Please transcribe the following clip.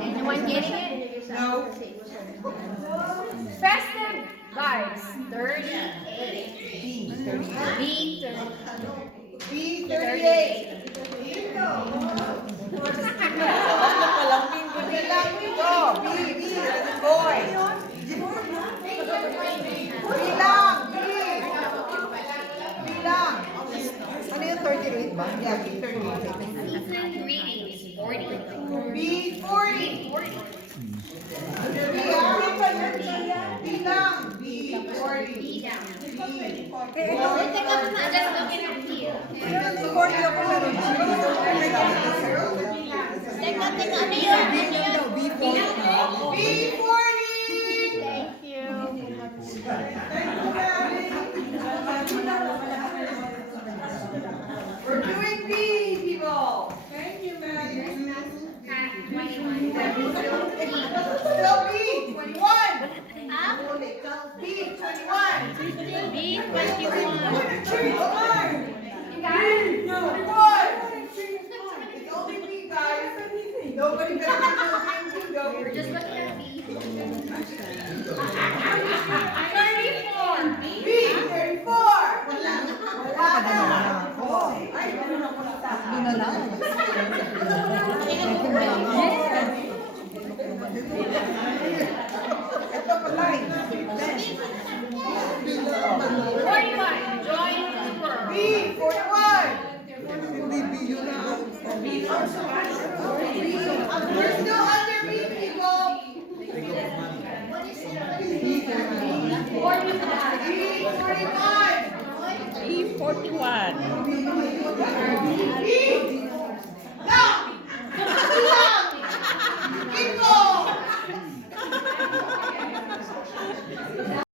Anyone getting it? No. Festive vibes. 38. B. B38. Go. B, boy. Bilang. Bilang. Ano yung 38 ba? Yeah, B38. Reading is 40. B40. Bilang. B40. Just looking at here. Teka, ano yun? B40. Thank you. We're doing B, people. Thank you, Maggie. Still B, 21. B, 21. It's only B, guys. Nobody better do bingo. Just looking at me. B, 34. Wala na. Ito pala eh. 41. Join Cooper. B, 41. We're still under B, people. 45. B, 45. E41. B,